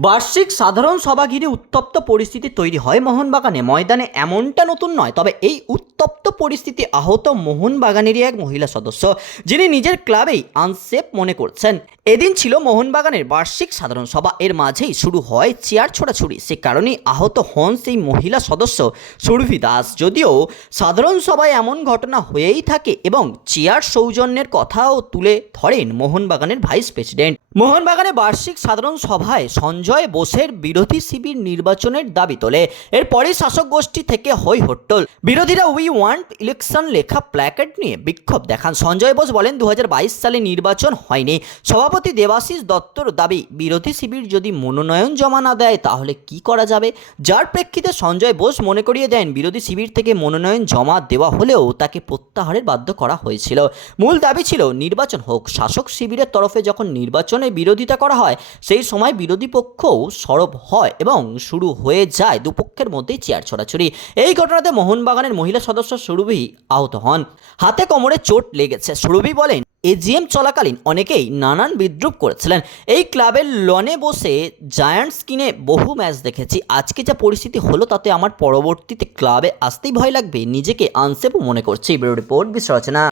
বার্ষিক সাধারণ সভা ঘিরে উত্তপ্ত পরিস্থিতি তৈরি হয় মোহনবাগানে। ময়দানে এমনটা নতুন নয়, তবে এই উত্তপ্ত পরিস্থিতি আহত মোহনবাগানেরই এক মহিলা সদস্য, যিনি নিজের ক্লাবেই আনসেফ মনে করছেন। এদিন ছিল মোহনবাগানের বার্ষিক সাধারণ সভা। এর মাঝেই শুরু হয় চেয়ার ছোড়াছুড়ি। সে কারণেই আহত হন সেই মহিলা সদস্য সুরভি দাস। যদিও সাধারণ সভায় এমন ঘটনা হয়েই থাকে এবং চেয়ার সৌজন্যের কথাও তুলে ধরেন মোহনবাগানের ভাইস প্রেসিডেন্ট। মোহনবাগানে বার্ষিক সাধারণ সভায় সঞ্জয় বোসের বিরোধী শিবির নির্বাচনের দাবি তোলে। এরপরে শাসক গোষ্ঠী থেকে হই হট্টল। বিরোধীরা উই ওয়ান্ট ইলেকশন লেখা প্ল্যাকেট নিয়ে বিক্ষোভ দেখান। সঞ্জয় বোস বলেন দু হাজার বাইশ সালে নির্বাচন হয়নি। সভাপতি দেবাশিস দত্তর দাবি, বিরোধী শিবির যদি মনোনয়ন জমা না দেয়, তাহলে কি করা যাবে? যার প্রেক্ষিতে সঞ্জয় বোস মনে করিয়ে দেন, বিরোধী শিবির থেকে মনোনয়ন জমা দেওয়া হলেও তাকে প্রত্যাহারের বাধ্য করা হয়েছিল। মূল দাবি ছিল, নির্বাচন হোক। শাসক শিবিরের তরফে যখন নির্বাচনে বিরোধিতা করা হয়, সেই সময় বিরোধী পক্ষও সরব হয় এবং শুরু হয়ে যায় দুপক্ষের মধ্যেই চেয়ার ছড়াছড়ি। এই ঘটনাতে মোহনবাগানের মহিলা সদস্য সুরভি আহত হন। হাতে কোমরে চোট লেগেছে। সুরভি বলেন, এজিএম চলাকালীন অনেকেই নানান বিদ্রুপ করেছিলেন। এই ক্লাবের লনে বসে জায়ান্টস কিনে বহু ম্যাচ দেখেছি। আজকে যা পরিস্থিতি হলো তাতে আমার পরবর্তীতে ক্লাবে আসতেই ভয় লাগবে। নিজেকে আনসেপ মনে করছি। ব্যুরো রিপোর্ট, বিশ্ব রচনা।